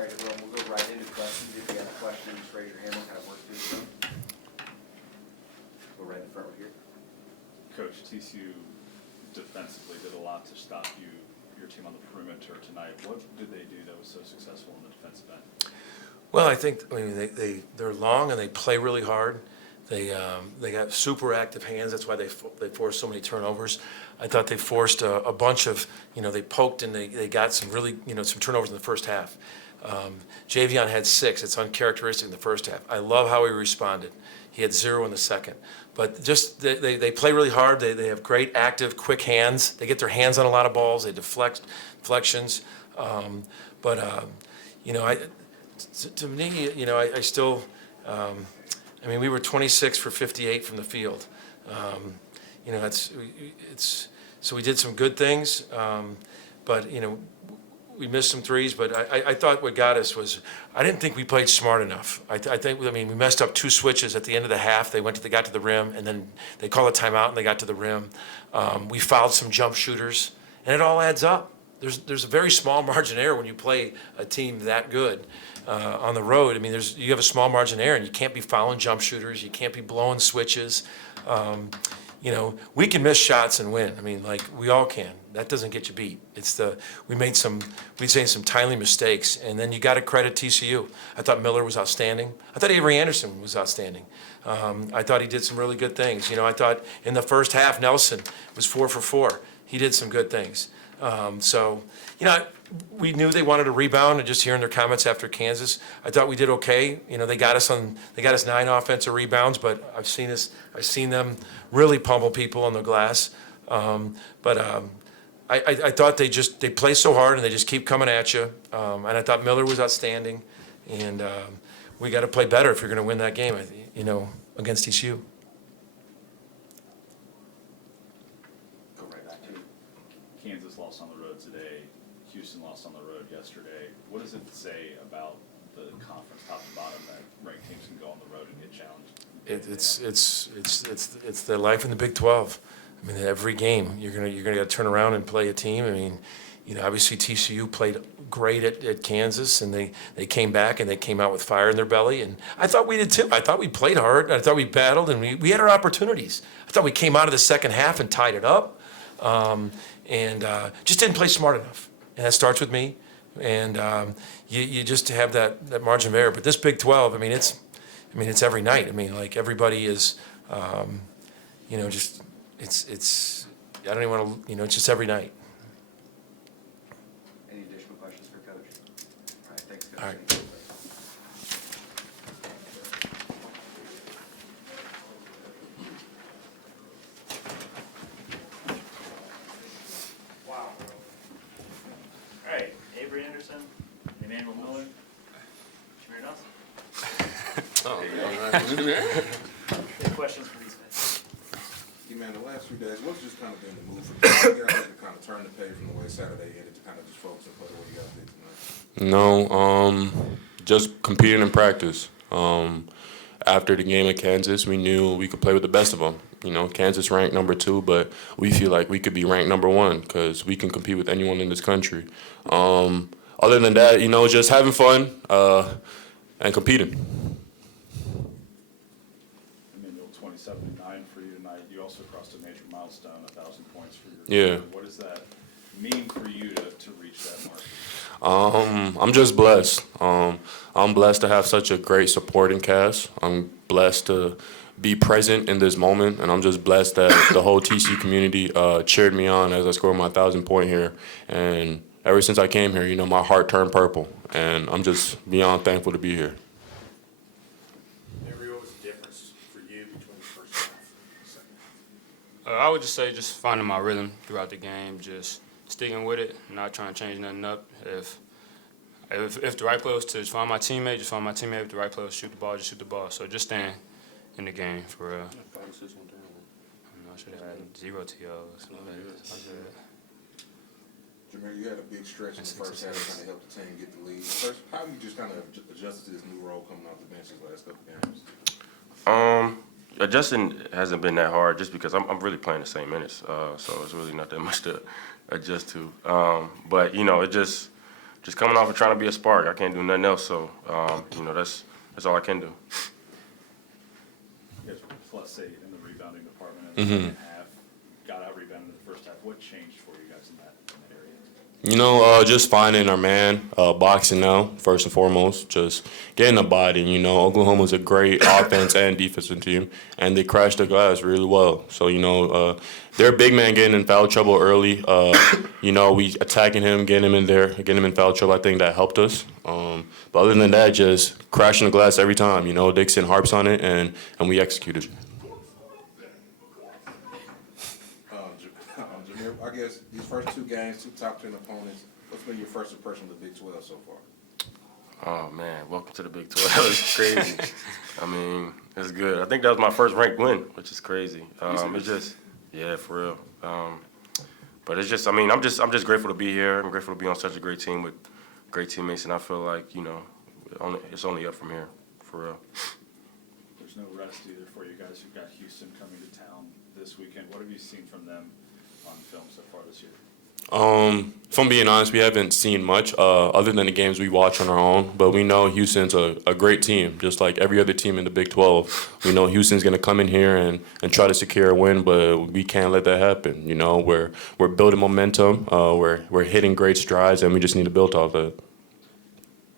All right, everyone, we'll go right into questions. If you have a question, just raise your hand. We'll kind of work through them. Go right in front here. Coach, TCU defensively did a lot to stop your team on the perimeter tonight. What did they do that was so successful in the defensive end? Well, I mean, they're long and they play really hard. They got super active hands. That's why they forced so many turnovers. I thought they forced a bunch of, they poked and they got some really, some turnovers in the first half. Javion had 6. It's uncharacteristic in the first half. I love how he responded. He had 0 in the second. But just they play really hard. They have great, active, quick hands. They get their hands on a lot of balls. They deflections. To me, I still, we were 26 for 58 from the field. So we did some good things, but we missed some threes. But I thought what got us was I didn't think we played smart enough. We messed up 2 switches at the end of the half. They got to the rim, and then they called a timeout and they got to the rim. We fouled some jump shooters, and it all adds up. There's a very small margin of error when you play a team that good on the road. You have a small margin of error, and you can't be fouling jump shooters. You can't be blowing switches. We can miss shots and win. We all can. That doesn't get you beat. We made some timely mistakes, and then you got to credit TCU. I thought Miller was outstanding. I thought Avery Anderson was outstanding. I thought he did some really good things. I thought in the first half Nelson was 4 for 4. He did some good things. We knew they wanted to rebound, and just hearing their comments after Kansas, I thought we did okay. They got us 9 offensive rebounds, but I've seen them really pummel people on the glass. I thought they play so hard and they just keep coming at you. And I thought Miller was outstanding, and we got to play better if you're going to win that game, against TCU. Kansas lost on the road today. Houston lost on the road yesterday. What does it say about the conference, top to bottom, that ranked teams can go on the road and get challenged? It's the life in the Big 12. Every game you're gonna turn around and play a team. Obviously TCU played great at Kansas, and they came back and they came out with fire in their belly. And I thought we did too. I thought we played hard. I thought we battled, and we had our opportunities. I thought we came out of the second half and tied it up. And just didn't play smart enough, and that starts with me. And you just have that margin of error. But this Big 12, it's every night. Everybody is, it's. I don't even want to, it's just every night. Any additional questions for Coach? All right, thanks, Coach. All right. Avery Anderson, Emanuel, Jameer Nelson. Any questions for these guys? Emanuel, the last few days, what's just kind of been the move for you guys to kind of turn the page from the way Saturday ended to kind of just focus and play the way you guys did tonight? No, just competing in practice. After the game at Kansas, we knew we could play with the best of them. Kansas ranked number 2, but we feel like we could be ranked number 1 because we can compete with anyone in this country. Other than that, just having fun and competing. Emanuel, 27-9 for you tonight. You also crossed a major milestone, 1,000 points for your career. What does that mean for you to reach that mark? I'm just blessed. I'm blessed to have such a great supporting cast. I'm blessed to be present in this moment, and I'm just blessed that the whole TC community cheered me on as I scored my 1,000-point here. And ever since I came here, my heart turned purple, and I'm just beyond thankful to be here. Avery, what was the difference for you between the first half and the second half? I would just say just finding my rhythm throughout the game, just sticking with it, not trying to change nothing up. If the right play was to just find my teammate, just find my teammate. If the right play was to shoot the ball, just shoot the ball. So just staying in the game for real. I should have had 0 TOs. Jameer, you had a big stretch in the first half to kind of help the team get the lead. First, how have you just kind of adjusted to this new role coming off the bench these last couple games? Adjusting hasn't been that hard just because I'm really playing the same minutes, so it's really not that much to adjust to. But it just just coming off and trying to be a spark. I can't do nothing else, so, you know, that's all I can do. You guys were plus 8 in the rebounding department in the second half. Got out rebounded in the first half. What changed for you guys in that area? You know, just finding our man, boxing now, first and foremost, just getting a body. You know, Oklahoma's a great offense and defensive team, and they crashed the glass really well. So, you know, their big man getting in foul trouble early. You know, we attacking him, getting him in there, getting him in foul trouble. I think that helped us. But other than that, just crashing the glass every time. You know, Dixon harps on it, and we executed. Jameer, I guess these first 2 games, 2 top 10 opponents, what's been your first impression of the Big 12 so far? Oh, man, welcome to the Big 12. It's crazy. I mean, it's good. I think that was my first ranked win, which is crazy. It's just, yeah, for real. But it's just, I mean, I'm just grateful to be here. I'm grateful to be on such a great team with great teammates, and I feel like, you know, it's only up from here, for real. There's no rest either for you guys. You've got Houston coming to town this weekend. What have you seen from them on film so far this year? If I'm being honest, we haven't seen much other than the games we watch on our own. But we know Houston's a great team, just like every other team in the Big 12. We know Houston's going to come in here and try to secure a win, but we can't let that happen. You know, we're building momentum. We're hitting great strides, and we just need to build off that.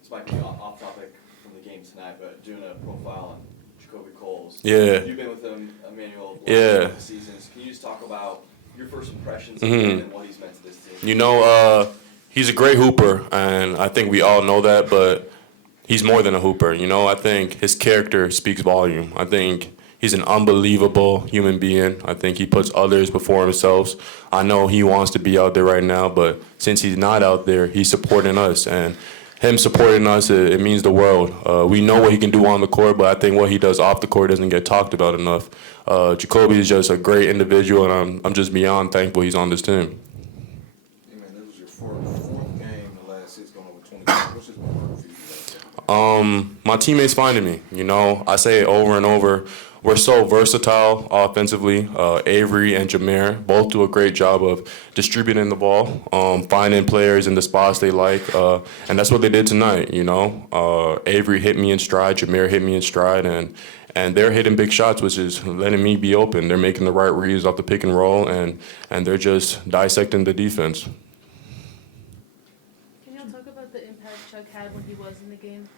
This might be off topic from the game tonight, but doing a profile on Jacoby Coles. Yeah. You've been with him, Emanuel, Yeah. last couple seasons. Can you just talk about your first impressions of him and what he's meant to this team? You know, he's a great hooper, and I think we all know that, but he's more than a hooper. You know, I think his character speaks volume. I think he's an unbelievable human being. I think he puts others before himself. I know he wants to be out there right now, but since he's not out there, he's supporting us, and him supporting us, it means the world. We know what he can do on the court, but I think what he does off the court doesn't get talked about enough. Jacoby is just a great individual, and I'm just beyond thankful he's on this team. Hey, man, this was your fourth game in the last 6 going over 20 games. What's just been working for you? My teammates finding me. You know, I say it over and over. We're so versatile offensively. Avery and Jameer both do a great job of distributing the ball, finding players in the spots they like, and that's what they did tonight. You know, Avery hit me in stride, Jameer hit me in stride, and they're hitting big shots, which is letting me be open. They're making the right reads off the pick and roll, and they're just dissecting the defense. Can y'all talk about the impact Chuck had when he was in the game?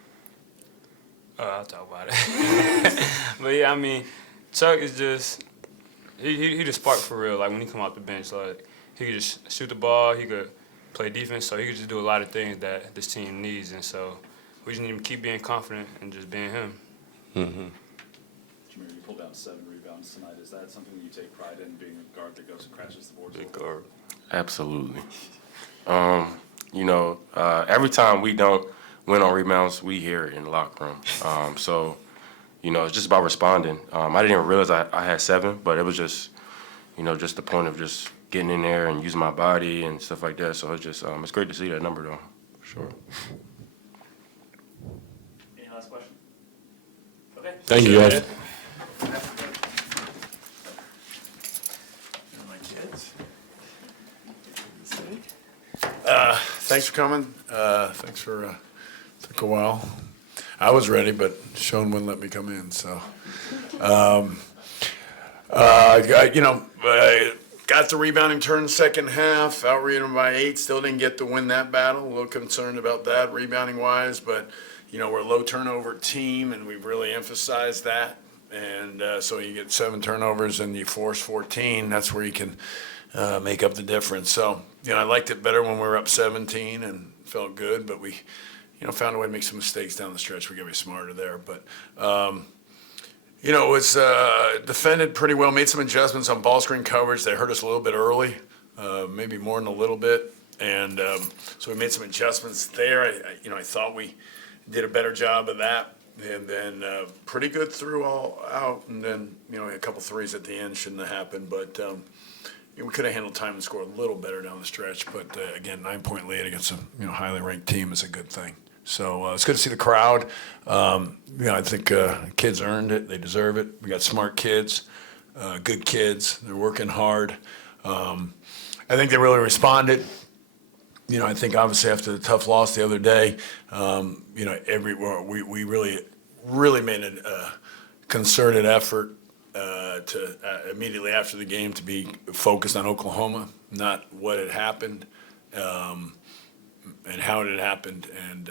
I'll talk about it. But yeah, I mean, Chuck is just he the spark for real. Like when he come off the bench, like he could just shoot the ball, he could play defense, so he could just do a lot of things that this team needs, and so we just need to keep being confident and just being him. Mm-hmm. Jameer, you pulled down 7 rebounds tonight. Is that something you take pride in, being a guard that goes and crashes the boards? Big guard. Absolutely. You know, every time we don't win on rebounds, we hear it in the locker room. So, you know, it's just about responding. I didn't even realize I had 7, but it was just, you know, just the point of just getting in there and using my body and stuff like that. So it's just, it's great to see that number, though, for sure. Any last question? Okay. Thank you, guys. Thanks for coming. Thanks for, took a while. I was ready, but Sean wouldn't let me come in, so. Got the rebounding turn second half, out-rebounded by 8, still didn't get to win that battle. A little concerned about that rebounding-wise, but, you know, we're a low-turnover team, and we've really emphasized that. And so you get 7 turnovers and you force 14, that's where you can make up the difference. So, you know, I liked it better when we were up 17 and felt good, but we, you know, found a way to make some mistakes down the stretch. We got to be smarter there. But, you know, it was defended pretty well, made some adjustments on ball screen coverage. They hurt us a little bit early, maybe more than a little bit. And so we made some adjustments there. I thought we did a better job of that. And then pretty good through all out. And then, you know, a couple threes at the end shouldn't have happened. But we could have handled time and scored a little better down the stretch. But, again, 9-point lead against a highly ranked team is a good thing. So it's good to see the crowd. I think kids earned it. They deserve it. We got smart kids, good kids. They're working hard. I think they really responded. I think obviously after the tough loss the other day, we really made a concerted effort to immediately after the game to be focused on Oklahoma, not what had happened. And how it had happened, and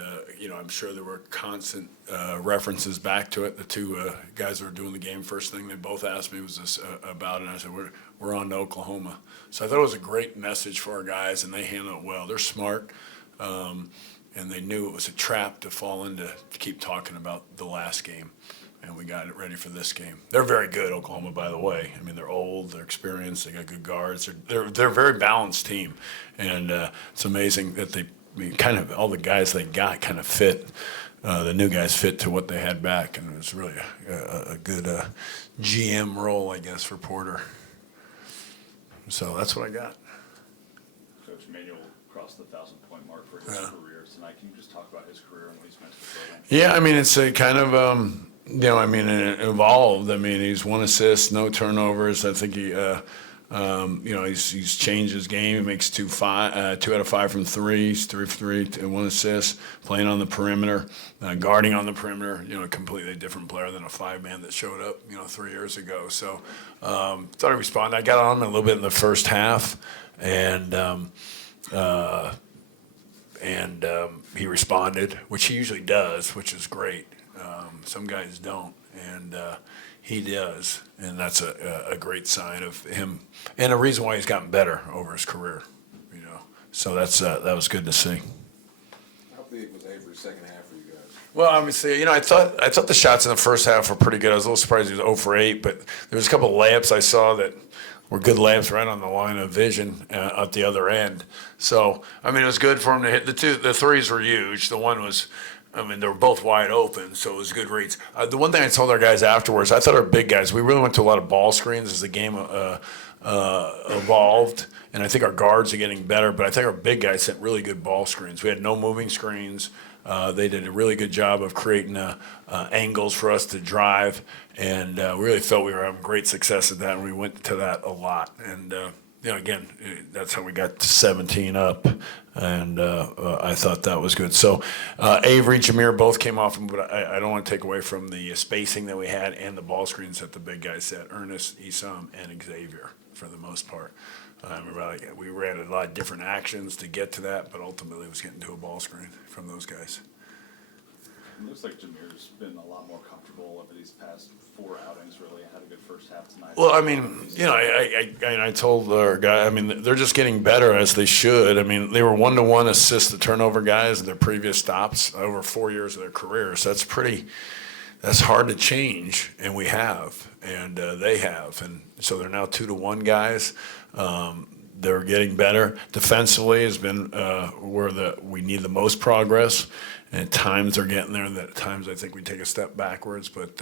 I'm sure there were constant references back to it. The two guys that were doing the game, first thing they both asked me was this about it, and I said, we're on to Oklahoma. So I thought it was a great message for our guys, and they handled it well. They're smart, and they knew it was a trap to fall into to keep talking about the last game, and we got it ready for this game. They're very good, Oklahoma, by the way. I mean, they're old, they're experienced, they got good guards. They're a very balanced team, and it's amazing that kind of all the guys they got kind of fit. The new guys fit to what they had back, and it was really a good GM role, I guess, for Porter. So that's what I got. Coach Emanuel crossed the 1,000-point mark for his career tonight. Can you just talk about his career and what he's meant to the program? Yeah, I mean, it's a kind of, it evolved. I mean, he's 1 assist, no turnovers. I think he's changed his game. He makes 2 out of 5 from three. He's 3 for 3, 1 assist, playing on the perimeter, guarding on the perimeter. A completely different player than a 5-man that showed up, 3 years ago. So thought he responded. I got on him a little bit in the first half, and he responded, which he usually does, which is great. Some guys don't, and he does, and that's a great sign of him, and a reason why he's gotten better over his career. So that was good to see. How big was Avery's second half for you guys? Well, obviously, I thought the shots in the first half were pretty good. I was a little surprised he was 0 for 8, but there was a couple of layups I saw that were good layups right on the line of vision at the other end. So, it was good for him to hit. The threes were huge. The one was, they were both wide open, so it was good reads. The one thing I told our guys afterwards, I thought our big guys, we really went to a lot of ball screens as the game evolved, and I think our guards are getting better, but I think our big guys sent really good ball screens. We had no moving screens. They did a really good job of creating angles for us to drive, and we really felt we were having great success at that, and we went to that a lot. And again, that's how we got to 17 up, and I thought that was good. So Avery, Jameer both came off, but I don't want to take away from the spacing that we had and the ball screens that the big guys set, Ernest, Esam, and Xavier for the most part. We ran a lot of different actions to get to that, but ultimately it was getting to a ball screen from those guys. It looks like Jameer's been a lot more comfortable over these past 4 outings, really. Had a good first half tonight. Well, I told our guy, they're just getting better as they should. They were 1-to-1 assist to turnover guys in their previous stops over 4 years of their careers. So that's hard to change, and we have, and they have. And so they're now 2-to-1 guys. They're getting better. Defensively has been where we need the most progress. And at times they're getting there, and at times I think we take a step backwards. But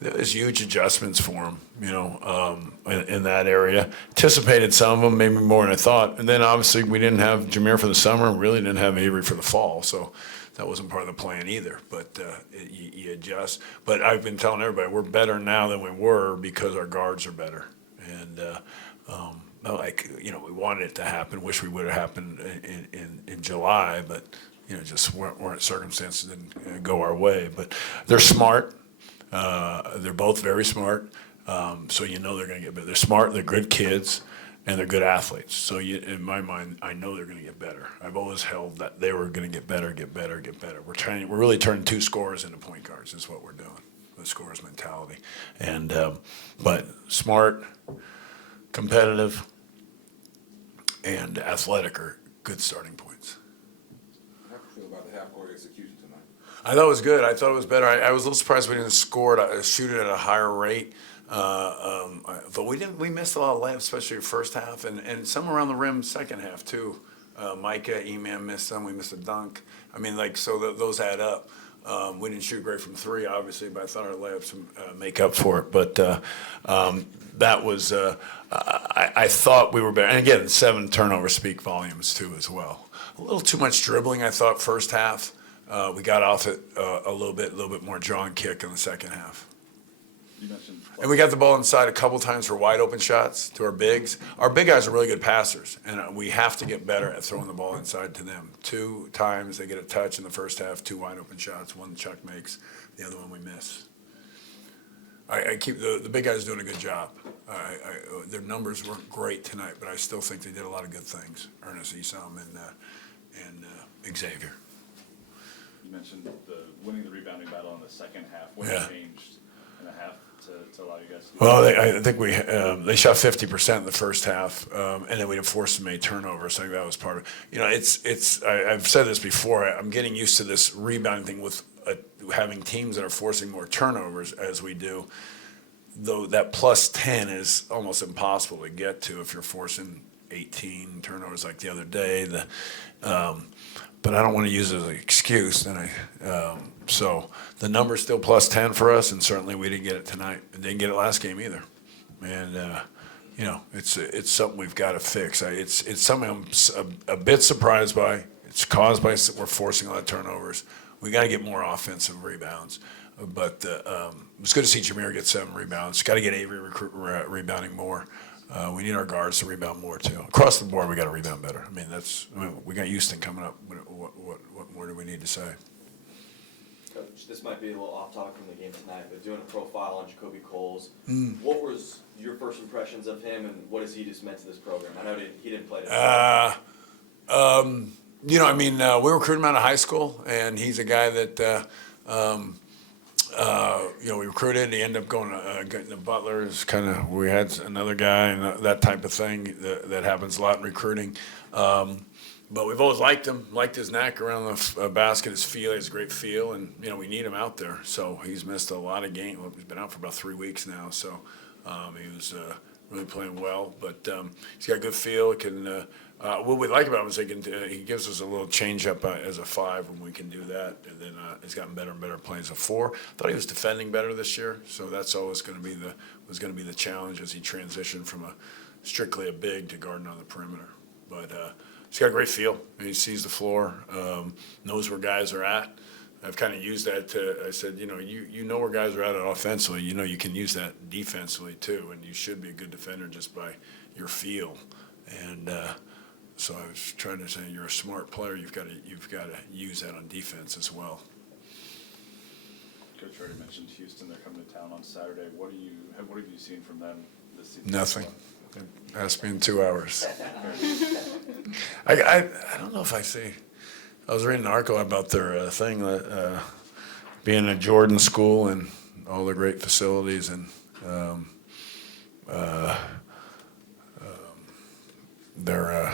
there's huge adjustments for them, in that area. Anticipated some of them, maybe more than I thought. And then obviously we didn't have Jameer for the summer, and really didn't have Avery for the fall. So that wasn't part of the plan either. But you adjust. But I've been telling everybody we're better now than we were because our guards are better. And we wanted it to happen. Wish we would have happened in July, but just weren't circumstances didn't go our way. But they're smart. They're both very smart. So they're going to get better. They're smart. They're good kids, and they're good athletes. So in my mind, I know they're going to get better. I've always held that they were going to get better. We're really turning 2 scorers into point guards. Is what we're doing. The scorers mentality, and but smart, competitive, and athletic are good starting points. How do you feel about the half-court execution tonight? I thought it was good. I thought it was better. I was a little surprised we didn't shoot it at a higher rate. But we missed a lot of layups, especially the first half, and some around the rim second half too. Micah, E-Man missed some. We missed a dunk. So those add up. We didn't shoot great from 3, obviously, but I thought our layups make up for it. But that was, I thought we were better. And again, 7 turnovers speak volumes too as well. A little too much dribbling, I thought, first half. We got off it a little bit more draw and kick in the second half. You mentioned. And we got the ball inside a couple times for wide open shots to our bigs. Our big guys are really good passers, and we have to get better at throwing the ball inside to them. 2 times they get a touch in the first half, 2 wide open shots, one Chuck makes, the other one we miss. I keep the big guys doing a good job. Their numbers weren't great tonight, but I still think they did a lot of good things. Ernest Esom and Xavier. You mentioned winning the rebounding battle in the second half. What changed in the half to allow you guys to do Well, that? I think they shot 50% in the first half, and then we didn't force them to make turnovers. I think that was part of. I've said this before. I'm getting used to this rebounding thing with having teams that are forcing more turnovers as we do. Though that plus 10 is almost impossible to get to if you're forcing 18 turnovers like the other day. But I don't want to use it as an excuse. So the number's still plus 10 for us, and certainly we didn't get it tonight. And didn't get it last game either. And it's something we've got to fix. It's something I'm a bit surprised by. It's caused by we're forcing a lot of turnovers. We got to get more offensive rebounds. But it's good to see Jameer get 7 rebounds. Got to get Avery rebounding more. We need our guards to rebound more too. Across the board, we got to rebound better. We got Houston coming up. What more do we need to say? Coach, this might be a little off topic from the game tonight, but doing a profile on Jacoby Coles, what was your first impressions of him, and what has he just meant to this program? I know he didn't play tonight. We recruited him out of high school, and he's a guy that. We recruited. He ended up going to getting the Butlers. We had another guy and that type of thing that happens a lot in recruiting. But we've always liked him. Liked his knack around the basket. His feel. He has a great feel, and we need him out there. So he's missed a lot of games. He's been out for about 3 weeks now. So he was really playing well. But he's got a good feel. What we like about him is he gives us a little change up as a 5 when we can do that, and then he's gotten better and better playing as a 4. Thought he was defending better this year, so that's always going to be the challenge as he transitioned from strictly a big to guarding on the perimeter. But he's got a great feel. He sees the floor, knows where guys are at. I've kind of used that I said, you know where guys are at offensively. You can use that defensively too, and you should be a good defender just by your feel. And so I was trying to say, you're a smart player. You've got to use that on defense as well. Coach already mentioned Houston. They're coming to town on Saturday. What have you seen from them this season? Nothing. Ask me in 2 hours. I don't know if I see. I was reading an article about their thing, being a Jordan school and all the great facilities and their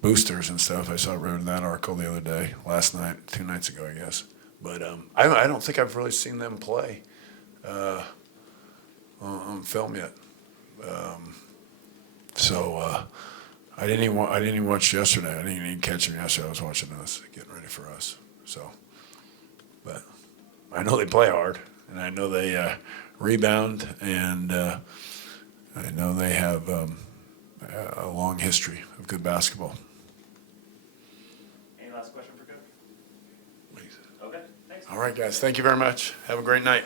boosters and stuff. I read that article the other day, 2 nights ago, I guess. But I don't think I've really seen them play on film yet. I didn't even watch yesterday. I didn't even catch them yesterday. I was watching us, getting ready for us. But I know they play hard, and I know they rebound, and I know they have a long history of good basketball. Any last question for Coach? Please. Okay, thanks. All right, guys. Thank you very much. Have a great night.